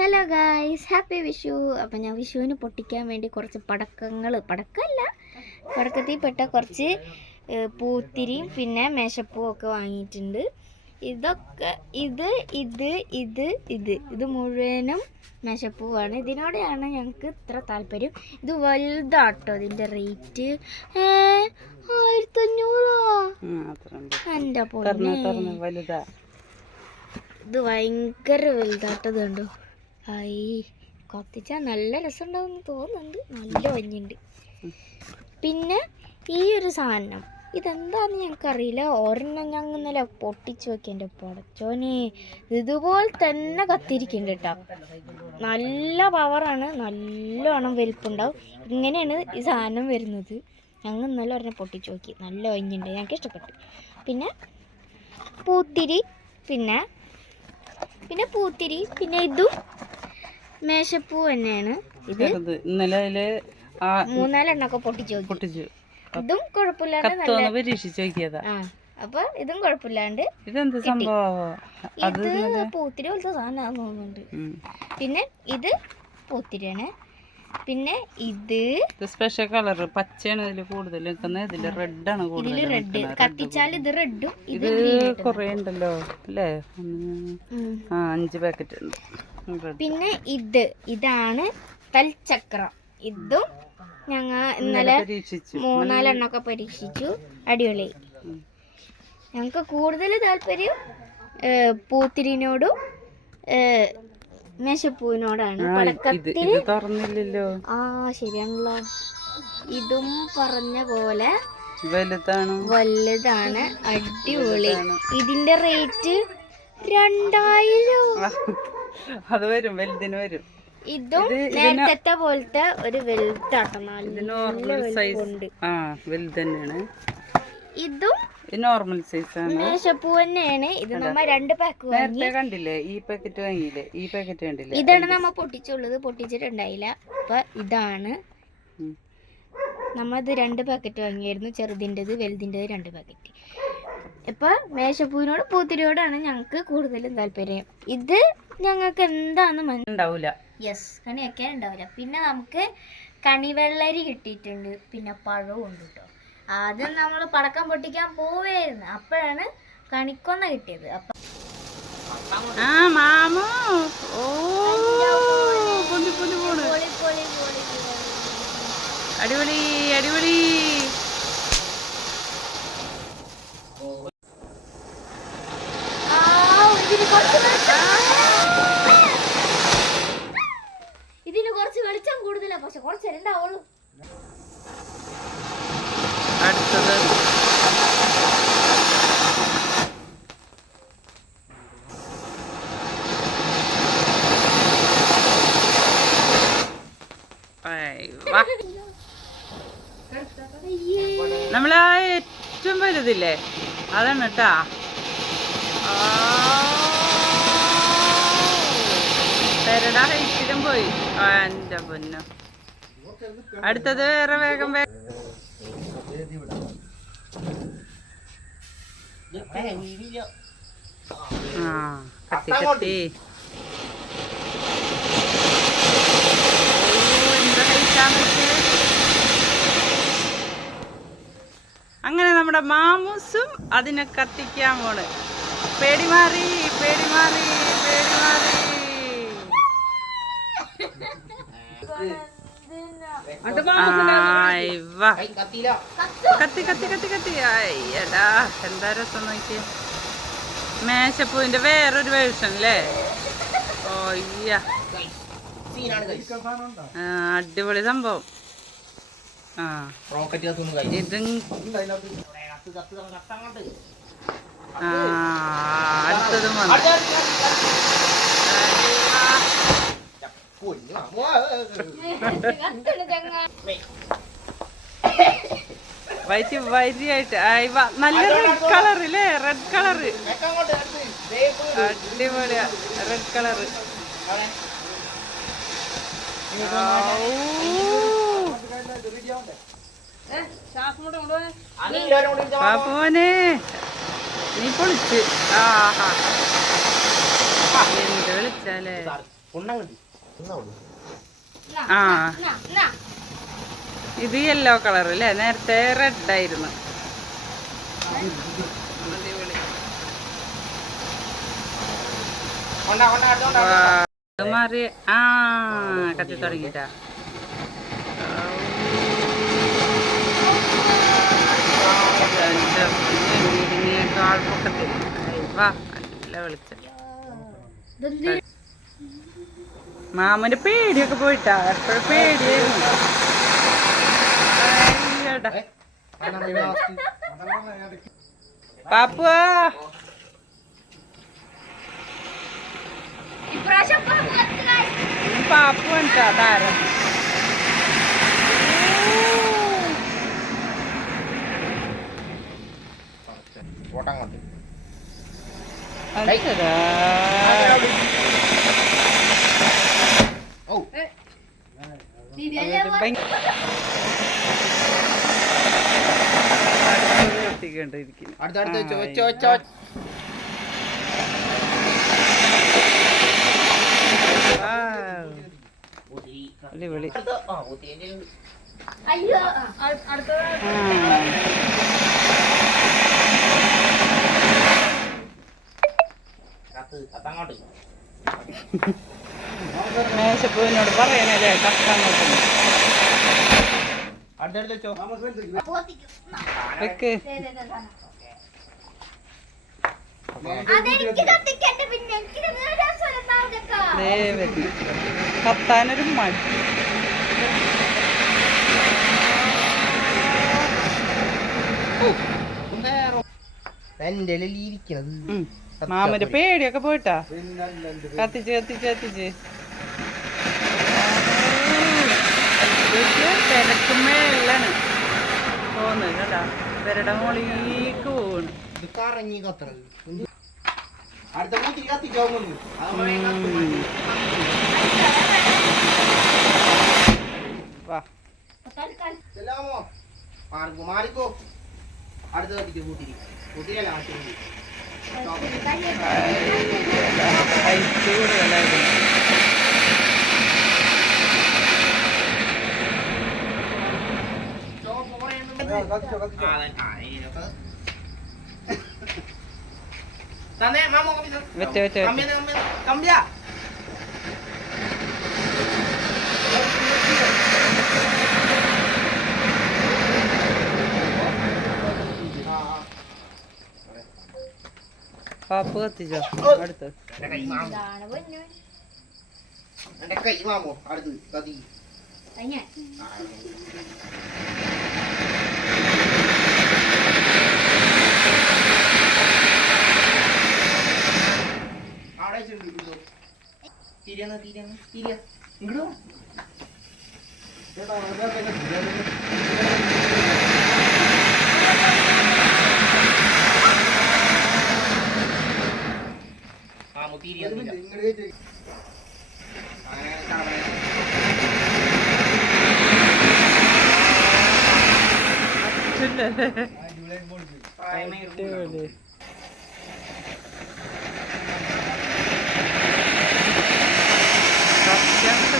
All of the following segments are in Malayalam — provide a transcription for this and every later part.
Hello guys, happy Vishu. അപ്പം ഞാൻ വിഷുവിന് പൊട്ടിക്കാൻ വേണ്ടി കുറച്ച് പടക്കത്തിൽ പെട്ട കുറച്ച് പൂത്തിരിയും പിന്നെ മേശപ്പൂവും ഒക്കെ വാങ്ങിയിട്ടുണ്ട്. ഇതൊക്കെ ഇത് മുഴുവനും മേശപ്പൂവാണ്. ഇതിനോടെയാണ് ഞങ്ങൾക്ക് ഇത്ര താല്പര്യം. ഇത് വലുതാട്ടോ. ഇതിൻ്റെ റേറ്റ് 1500. എൻ്റെ പൊന്നെ, ഇത് ഭയങ്കര വലുതാട്ടത് കണ്ടോ. കത്തിച്ചാൽ നല്ല രസമുണ്ടാവും തോന്നുന്നുണ്ട്. നല്ല മഞ്ഞുണ്ട്. പിന്നെ ഈ ഒരു സാധനം ഇതെന്താന്ന് ഞങ്ങൾക്കറിയില്ല. ഒരെണ്ണം ഞങ്ങൾ ഇന്നലെ പൊട്ടിച്ചു നോക്കി. എൻ്റെ പടച്ചോനെ, ഇതുപോലെ തന്നെ കത്തിരിക്കുന്നുണ്ട് കേട്ടോ. നല്ല പവറാണ്, നല്ലോണം വലിപ്പുണ്ടാവും. ഇങ്ങനെയാണ് ഈ സാധനം വരുന്നത്. ഞങ്ങൾ ഇന്നലെ ഒരെണ്ണം പൊട്ടിച്ചു നോക്കി. നല്ല മഞ്ഞുണ്ട്, ഞങ്ങൾക്ക് ഇഷ്ടപ്പെട്ടു. പിന്നെ പൂത്തിരി, പിന്നെ പൂത്തിരി, പിന്നെ ഇതും മേശപ്പൂ തന്നെയാണ്. ഇത് ഇന്നലെ 3-4 എണ്ണൊക്കെ പൊട്ടിച്ചു. ഇതും കുഴപ്പമില്ലാണ്ട് അപ്പൊ ഇതും കുഴപ്പമില്ലാണ്ട്. ഇത് പൂത്തിരി പോലത്തെ സാധനം തോന്നുന്നുണ്ട്. പിന്നെ ഇത് പൂത്തിരിയാണ്. പിന്നെ ഇത് സ്പെഷ്യൽ കളർ പച്ചയാണ് ഇതിൽ കൂടുതൽ നിൽക്കുന്നത്. ഇതില് റെഡാണ് കൂടുതൽ. റെഡ് കത്തിച്ചാൽ ഇത് റെഡും. ഇത് കൊറേ ഉണ്ടല്ലോ അല്ലേ? 5 പാക്കറ്റ് ഉണ്ട്. പിന്നെ ഇതാണ് തൽചക്രം. ഇതും ഞങ്ങൾ ഇന്നലെ 3-4 എണ്ണൊക്കെ പരീക്ഷിച്ചു. അടിപൊളി. ഞങ്ങൾക്ക് കൂടുതൽ താല്പര്യം പൂത്തിരിനോടും മേശപ്പൂവിനോടാണ്. പടക്കത്തിന് തുറന്നില്ലല്ലോ. ശരിയാണല്ലോ. ഇതും പറഞ്ഞ പോലെ വലുതാണ്. അടിപൊളി. ഇതിന്റെ റേറ്റ് 2000. അത് വരും, വലുതിന് വരും. ഇതും നേരത്തെ പോലത്തെ ഒരു വലുതാട്ടം. ഇതും നോർമൽ സൈസ് ആണ്. മേശപ്പൂ തന്നെയാണ്. ഇത് നമ്മ 2 പാക്ക് വാങ്ങി. കണ്ടില്ലേ? ഈ പാക്കറ്റ് വാങ്ങിയില്ലേ? ഈ പാക്കറ്റ് കണ്ടില്ലേ? ഇതാണ് നമ്മ പൊട്ടിച്ചുള്ളത്. പൊട്ടിച്ചിട്ടുണ്ടായില്ല. അപ്പൊ ഇതാണ് നമ്മത് 2 പാക്കറ്റ് വാങ്ങിയായിരുന്നു. ചെറുതിൻ്റെത്, വലുതിൻ്റെത് 2 പാക്കറ്റ്. ഇപ്പൊ മേശപ്പൂവിനോട് പൂത്തിരിയോടാണ് ഞങ്ങൾക്ക് കൂടുതലും താല്പര്യം. ഇത് ഞങ്ങൾക്ക് എന്താന്ന് ഉണ്ടാവില്ല. യെസ്, കണി വെക്കാൻ ഉണ്ടാവില്ല. പിന്നെ നമുക്ക് കണിവെള്ളരി കിട്ടിയിട്ടുണ്ട്. പിന്നെ പഴവും ഉണ്ട് കേട്ടോ. ആദ്യം നമ്മൾ പടക്കം പൊട്ടിക്കാൻ പോവായിരുന്നു. അപ്പോഴാണ് കണിക്കൊന്ന കിട്ടിയത്. അപ്പൊ അടിപൊളി അടിപൊളി. ഇതിന് കുറച്ച് വെളിച്ചം കൂടുതലാ, പക്ഷെ കുറച്ചേ ഉണ്ടാവുള്ളൂ. അടുത്തത് നമ്മളാ ഏറ്റവും വലുതില്ലേ, അതാണ് കേട്ടാ. പെരടാ ഹൈറ്റിലും പോയി. എൻ്റെ പൊന്നോ. അടുത്തത് വേറെ വേഗം കത്തി കത്തി. എന്താ കഴിച്ചാന്ന് വെച്ചേ. അങ്ങനെ നമ്മുടെ മാമൂസും അതിനെ കത്തിക്കാൻ പോണ്. പേടി മാറി. കത്തി. അയ്യടാ, എന്താ രസം നോക്കിയേ. മേശപ്പൂവിന്റെ വേറൊരു വേർഷൻ അല്ലേ? അടിപൊളി സംഭവം. ഇതും അടുത്തതും വരിയായിട്ട് നല്ല റെഡ് കളറില്ലേ? റെഡ് കളറ് അടിപൊളിയാ. Red colour. പാപ്പോനെ നീ പൊളിച്ച്. എന്ത് വിളിച്ചാലേ. ആ ഇത് യെല്ലോ കളർ അല്ലേ, നേരത്തെ റെഡ് ആയിരുന്നു. മാറി ആ കത്തി തുടങ്ങിട്ടാ. പൊക്കത്തിൽ വാ നല്ല വെളിച്ചം. മാമന്റെ പേടിയൊക്കെ പോയിട്ടാ, എപ്പോഴും പേടിയായിരുന്നു. പാപ്പുവാ പാപ്പു വേണ്ടാ താരം. മേശപ്പൂവിനോട് പറയണല്ലേ കഷ്ടങ്ങോട്ട് വെക്ക്. കത്താനൊരു മടി. മാമന്റെ പേടിയൊക്കെ പോയിട്ടാ, കത്തിച്ച് കത്തിച്ച് കത്തിച്ച് തിരക്കുമേലാണ് പോകുന്നത് കേട്ടാ. പെരടെ മോളിലേക്ക് പോവാണ്. വാ മാറിക്കോ. അടുത്ത പാപ്പ് കത്തിച്ചോ അടുത്ത്. കൈ മാമോ അടുത്ത് കത്തി.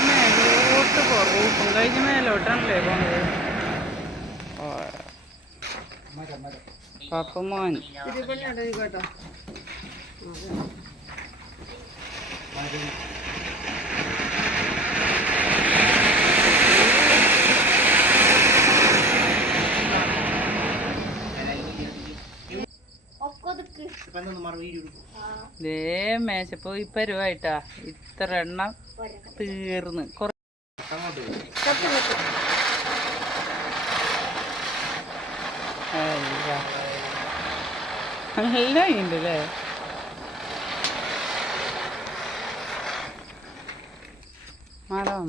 മേലോട്ട് റൂപ്പും കഴിഞ്ഞ് മേലോട്ടാണല്ലേ പോണത്. പാപ്പ മോൻ മേശപ്പോ ഈ പരുവായിട്ടാ ഇത്ര എണ്ണം തീർന്ന് കൊറേ എല്ലാം ഉണ്ട് അല്ലേ. മാഡം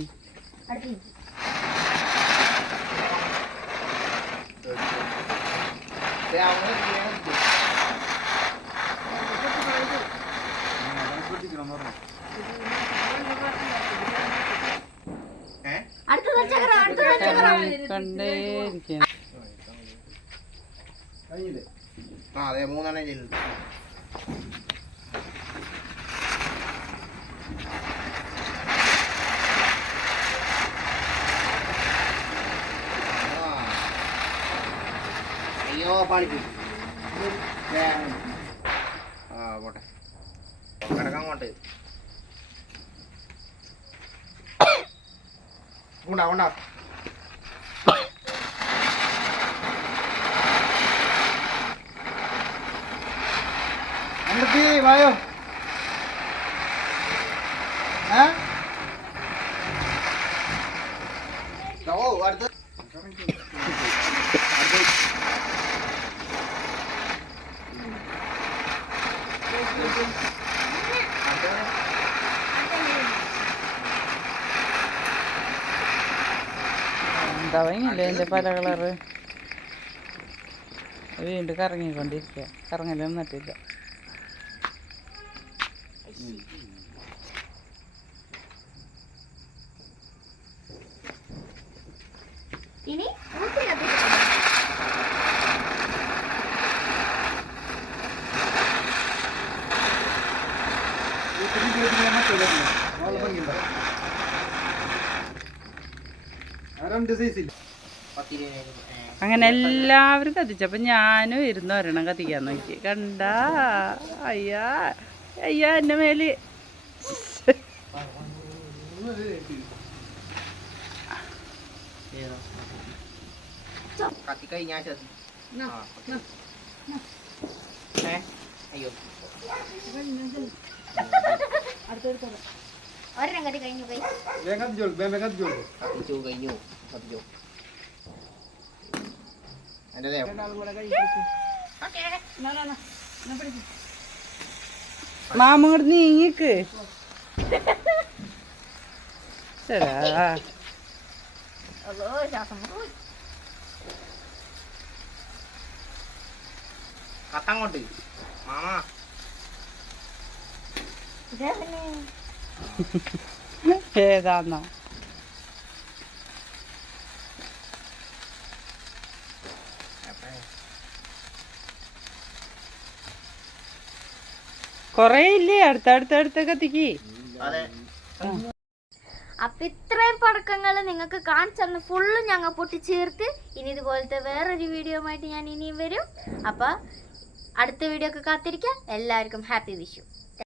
കണ്ടേയിരിക്കും. അതെ മൂന്നെണ്ണം ചെയ്യുന്നുണ്ട്. പാളിപ്പോയി. ആ പോട്ടെ കിടക്കാൻ അങ്ങോട്ട് കൊണ്ടാ കൊണ്ടാ വായോ ഓ അടുത്ത് എന്താ ഭംഗിയില്ലേ എൻ്റെ പല കളറ് വീണ്ടും കറങ്ങിക്കൊണ്ടിരിക്കുക. കറങ്ങലൊന്നും നട്ടില്ല. ഇനി അങ്ങനെ എല്ലാവരും കത്തിച്ചപ്പോ ഞാനും ഇരുന്ന് ഒരെണ്ണം കത്തിക്കാൻ നോക്കി. കണ്ടാ അയ്യാ അയ്യാ എന്റെ മേല് കത്തി കഴിഞ്ഞാൽ അയ്യോ ഒരെണ്ണം കത്തി കഴിഞ്ഞു പോയി. കത്തിച്ചു കഴിഞ്ഞു കത്തിച്ചു എൻ്റെ മാമങ്ങോട്ട് നീങ്ങിക്ക്. ശരാ കത്തങ്ങോട്ട് മാമാ ഏതാന്നോ കൊറേ ഇല്ലേ അടുത്തടുത്തടുത്ത കത്തിക്ക്. അതെ അപ്പൊ ഇത്രയും പടക്കങ്ങൾ നിങ്ങൾക്ക് കാണിച്ചു ഫുള്ള് ഞങ്ങൾ പൊട്ടിച്ചേർത്ത്. ഇനി ഇതുപോലത്തെ വേറൊരു വീഡിയോ ആയിട്ട് ഞാൻ ഇനിയും വരും. അപ്പൊ അടുത്ത വീഡിയോ ഒക്കെ കാത്തിരിക്കാം. എല്ലാവർക്കും ഹാപ്പി വിഷു.